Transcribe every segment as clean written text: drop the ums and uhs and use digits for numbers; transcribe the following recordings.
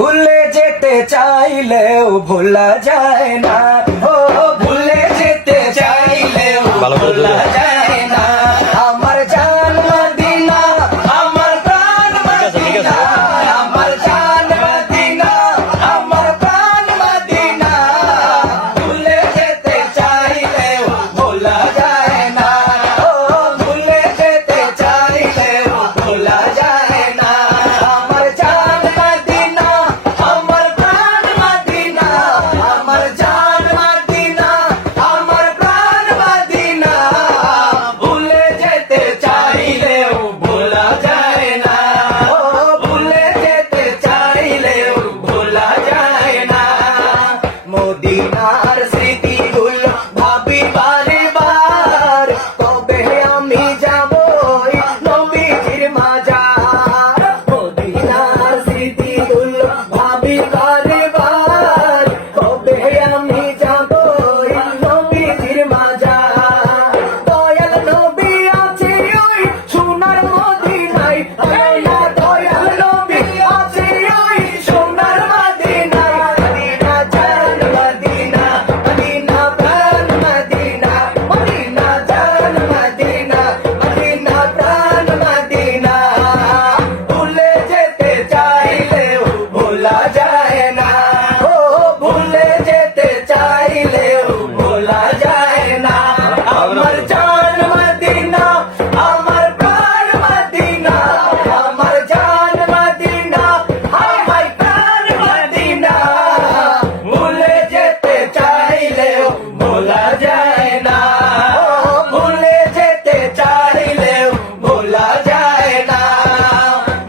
ভুলে যেতে চাইলেও ভোলা যায় না, ও ভুলে যেতে চাইলেও ভোলা যায় না। আমার জান মদিনা, আমার প্রাণ মদিনা, আমার জান মদিনা, আমার প্রাণ মদিনা। ভুলে যেতে চাইলেও ভোলা যায় না, ও ভুলে যেতে চাইলেও ভোলা যায় না। আমার জান মদিনা, আমার প্রাণ মদিনা, আমার জান মদিনা, আমার প্রাণ মদিনা। ভুলে যেতে চাইলেও ভোলা যায় না, ও ভুলে যেতে চাইলেও ভোলা যায় না। মদিনার স্মৃতিগুলো ভাবি বারে বার, কবে আমি যাব নবীজির মাজার। মদিনার স্মৃতিগুলো ভাবি বারে বার, কবে আমি যাব নবীজির মাজার। দয়াল নবী আছে ওই সোনার মদিনায়, দয়াল নবী আছে ওই সোনার মদিনায়। মদিনা জান মদিনা, মদিনা প্রাণ মদিনা, মদিনা জান মদিনা, মদিনা প্রাণ মদিনা। ভুলে যেতে চাইলেও ভোলা যায় না, ও ভুলে যেতে চাইলেও ভোলা যায় না। আমার জান মদিনা, আমার প্রাণ মদিনা, আমার জান মদিনা, হায় হায় প্রাণ মদিনা। ভুলে যেতে চাইলেও ভোলা যায় না, ও ভুলে যেতে চাইলেও ভোলা যায় না।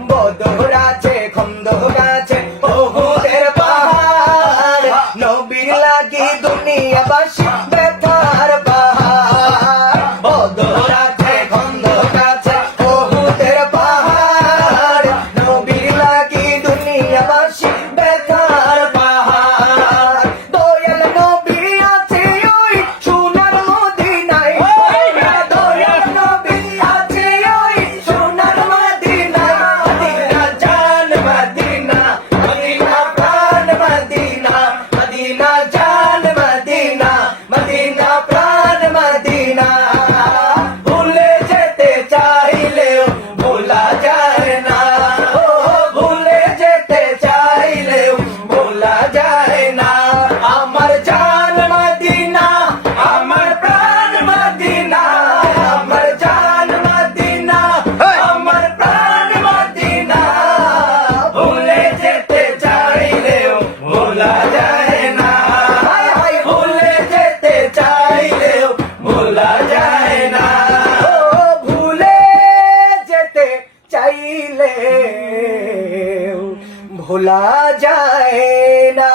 বদর আছে, খন্দক আছে, ওহুদের পাহাড়, নবীর লাগি দুনিয়াবাসী ব্যথার পাহাড়। বদর আছে, খন্দক আছে, ওহুদের পাহাড়, নবীর লাগি দুনিয়াবাসী ব্যথার পাহাড়। দয়াল নবী আছে ওই সোনার মদিনায়, দয়াল নবী আছে ওই সোনার মদিনায়। মদিনা জান মদিনা, মদিনা প্রাণ মদিনা, মদিনা জান মদিনা, মদিনা প্রাণ মদিনা। ভুলে যেতে চাইলেও ভোলা যায় না, ও ভুলে যেতে চাইলেও ভোলা যায় না। আমার জান মদিনা, আমার প্রাণ মদিনা, আমার জান মদিনা, আমার প্রাণ মদিনা। ভুলে যেতে চাইলেও ভোলা যায় না, ভুলে যেতে চাইলেও ভোলা যায় না, ও ভুলে যেতে চাইলেও ভোলা যায় না।